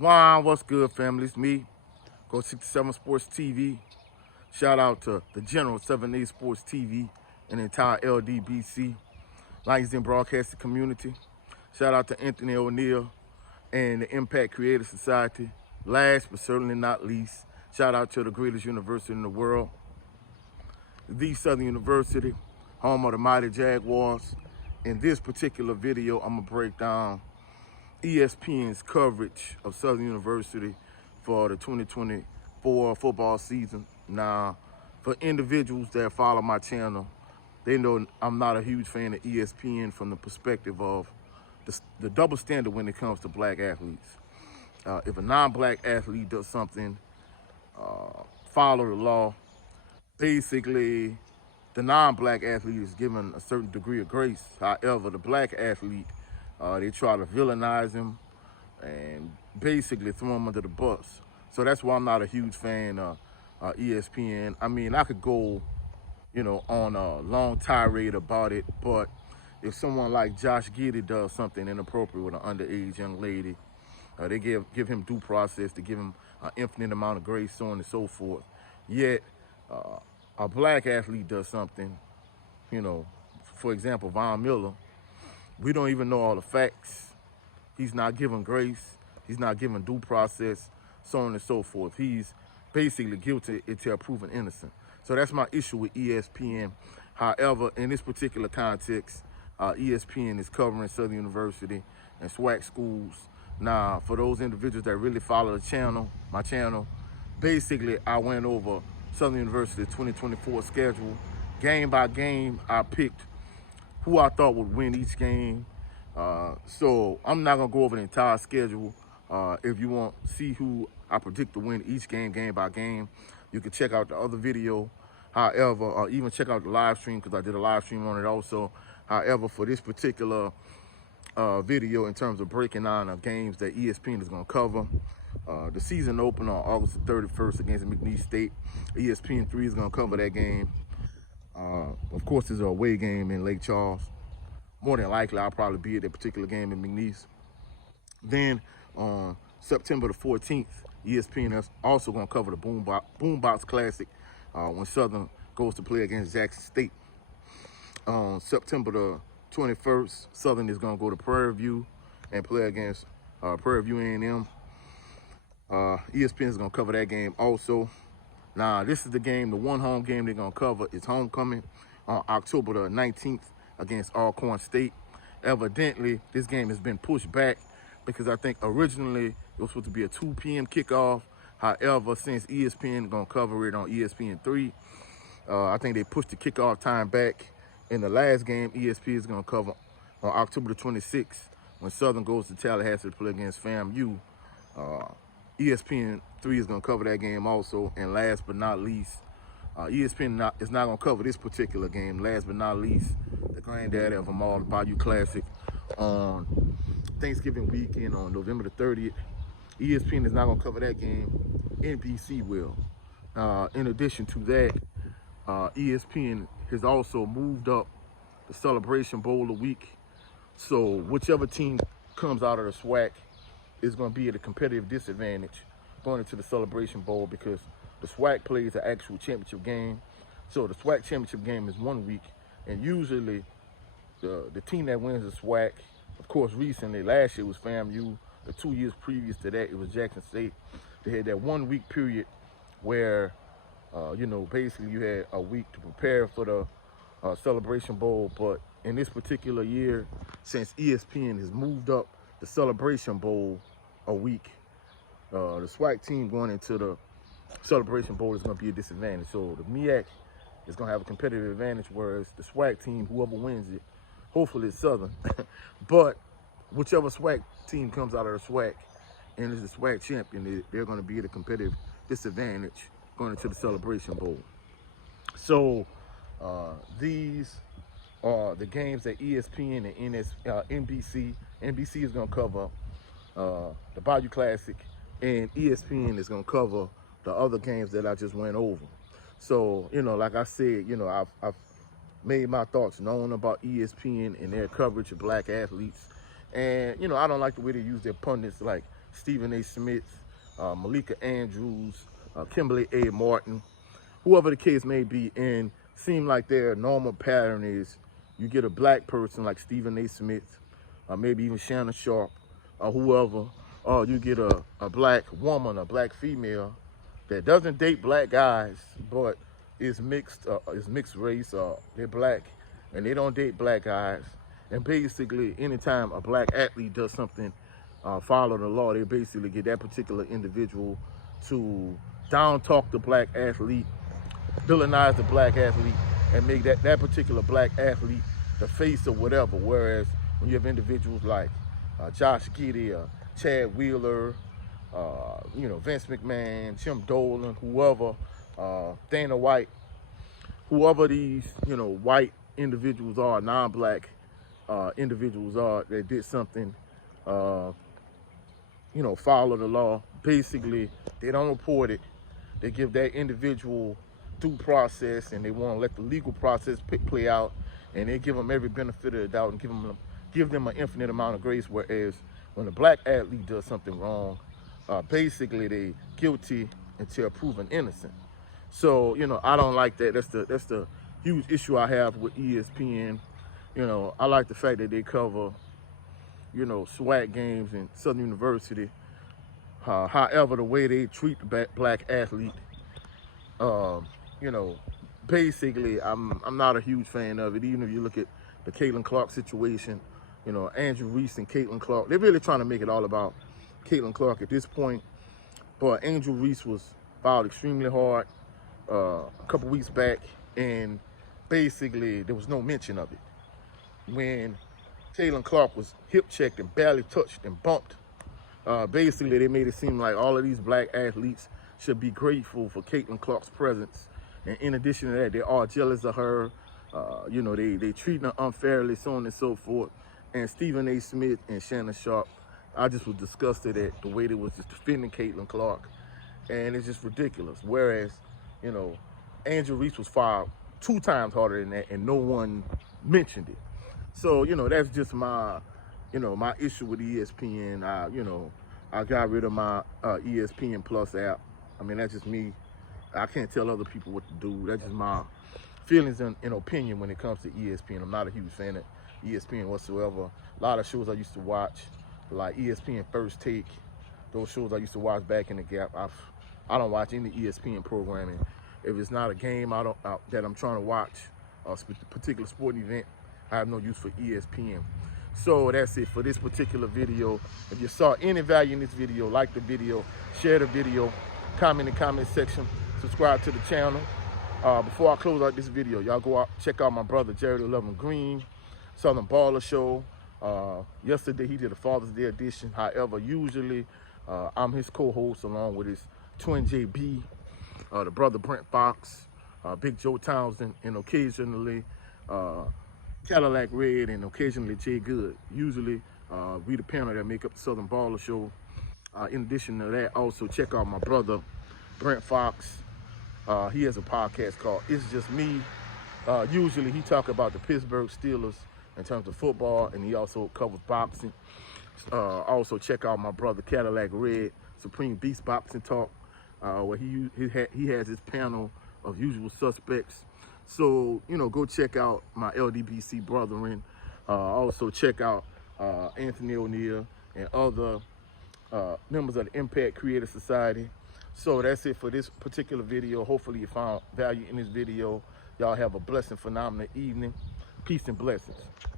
Wow, what's good, family? It's me, Go 67 Sports TV. Shout out to the General 7A Sports TV and the entire LDBC, Licensing Broadcasting community. Shout out to Anthony O'Neill and the Impact Creative Society. Last but certainly not least, shout out to the greatest university in the world, the Southern University, home of the mighty Jaguars. In this particular video, I'm gonna break down ESPN's coverage of Southern University for the 2024 football season. Now, for individuals that follow my channel, they know I'm not a huge fan of ESPN from the perspective of the double standard when it comes to black athletes. If a non-black athlete does something, follow the law, basically the non-black athlete is given a certain degree of grace. However, the black athlete, they try to villainize him and basically throw him under the bus. So that's why I'm not a huge fan of ESPN. I mean, I could go, on a long tirade about it, but if someone like Josh Giddey does something inappropriate with an underage young lady, they give him due process, to give him an infinite amount of grace, so on and so forth. Yet, a black athlete does something, for example, Von Miller, we don't even know all the facts. He's not given grace. He's not given due process, so on and so forth. He's basically guilty until proven innocent. So that's my issue with ESPN. However, in this particular context, ESPN is covering Southern University and SWAC schools. Now, for those individuals that really follow the channel, my channel, basically I went over Southern University 2024 schedule. Game by game, I picked who I thought would win each game. So I'm not gonna go over the entire schedule. If you want to see who I predict to win each game, game by game, you can check out the other video. However, or even check out the live stream, because I did a live stream on it also. However, for this particular video, in terms of breaking down the games that ESPN is gonna cover, the season opened on August 31st against McNeese State. ESPN 3 is gonna cover that game. Of course, there's an away game in Lake Charles. More than likely, I'll probably be at that particular game in McNeese. Then on September the 14th, ESPN is also going to cover the Boombox Classic when Southern goes to play against Jackson State. On September the 21st, Southern is going to go to Prairie View and play against Prairie View A&M. ESPN is going to cover that game also. Now, this is the game, the one home game they're going to cover is homecoming on October the 19th against Alcorn State. Evidently, this game has been pushed back because I think originally it was supposed to be a 2 p.m. kickoff. However, since ESPN is going to cover it on ESPN 3, I think they pushed the kickoff time back. In the last game, ESPN is going to cover on October the 26th when Southern goes to Tallahassee to play against FAMU. ESPN 3 is going to cover that game also. And last but not least, ESPN is not going to cover this particular game. Last but not least, the granddaddy of them all, the Bayou Classic, on Thanksgiving weekend on November the 30th. ESPN is not going to cover that game. NBC will. In addition to that, ESPN has also moved up the Celebration Bowl a week. So whichever team comes out of the SWAC is going to be at a competitive disadvantage going into the Celebration Bowl, because the SWAC plays an actual championship game. So the SWAC championship game is 1 week, and usually the team that wins the SWAC, of course, recently, last year was FAMU. The 2 years previous to that, it was Jackson State. They had that 1 week period where, basically you had a week to prepare for the Celebration Bowl. But in this particular year, since ESPN has moved up the Celebration Bowl a week, the SWAC team going into the Celebration Bowl is going to be a disadvantage. So the MEAC is going to have a competitive advantage, whereas the SWAC team, whoever wins it, hopefully it's Southern, but whichever SWAC team comes out of the SWAC and is the SWAC champion, they're going to be at a competitive disadvantage going into the Celebration Bowl. So these are the games that ESPN and NBC is going to cover, the Bayou Classic, and ESPN is going to cover the other games that I just went over. So, like I said, I've made my thoughts known about ESPN and their coverage of black athletes. And, I don't like the way they use their pundits like Stephen A. Smith, Malika Andrews, Kimberly A. Martin, whoever the case may be. And seem like their normal pattern is you get a black person like Stephen A. Smith, maybe even Shannon Sharp, or whoever, or you get a black woman, a black female that doesn't date black guys, but is mixed race, they're black, and they don't date black guys. And basically, anytime a black athlete does something, follow the law, they basically get that particular individual to down talk the black athlete, villainize the black athlete, and make that particular black athlete the face of whatever. Whereas when you have individuals like Josh Giddey, Chad Wheeler, Vince McMahon, Jim Dolan, whoever, Dana White, whoever these, white individuals are, non-black individuals are that did something, follow the law. Basically, they don't report it. They give that individual due process, and they want to let the legal process play out, and they give them every benefit of the doubt and give them an infinite amount of grace. Whereas when a black athlete does something wrong, basically they guilty until proven innocent. So I don't like that. That's the huge issue I have with ESPN. I like the fact that they cover SWAC games in Southern University. However, the way they treat the black athlete, basically, I'm not a huge fan of it. Even if you look at the Caitlin Clark situation, Andrew Reese and Caitlin Clark, they're really trying to make it all about Caitlin Clark at this point. But Andrew Reese was fouled extremely hard a couple weeks back, and basically there was no mention of it. When Caitlin Clark was hip checked and barely touched and bumped, basically they made it seem like all of these black athletes should be grateful for Caitlin Clark's presence. And in addition to that, they are jealous of her. They treat her unfairly, so on and so forth. And Stephen A. Smith and Shannon Sharp, I just was disgusted at the way they was just defending Caitlin Clark. And it's just ridiculous. Whereas, Andrew Reese was fouled 2 times harder than that, and no one mentioned it. So, that's just my, my issue with ESPN. I got rid of my ESPN Plus app. I mean, that's just me. I can't tell other people what to do. That's just my feelings and opinion when it comes to ESPN. I'm not a huge fan of ESPN whatsoever. A lot of shows I used to watch, like ESPN First Take, those shows I used to watch back in the gap, I don't watch any ESPN programming. If it's not a game that I'm trying to watch, a particular sporting event, I have no use for ESPN. So that's it for this particular video. If you saw any value in this video, like the video, share the video, comment in the comment section, subscribe to the channel. Before I close out this video, y'all go out, check out my brother Jared 11 Green, Southern Baller Show. Yesterday he did a Father's Day edition. However, usually I'm his co-host along with his twin JB, the brother Brent Fox, Big Joe Townsend, and occasionally Cadillac Red, and occasionally Jay Good. Usually we the panel that make up the Southern Baller Show. In addition to that, also check out my brother Brent Fox. He has a podcast called It's Just Me. Usually he talk about the Pittsburgh Steelers in terms of football, and he also covers boxing. Also check out my brother Cadillac Red, Supreme Beast Boxing Talk, where he has his panel of usual suspects. So, go check out my LDBC brethren. Also check out Anthony O'Neill and other members of the Impact Creative Society. So that's it for this particular video. Hopefully you found value in this video. Y'all have a blessed and phenomenal evening. Peace and blessings.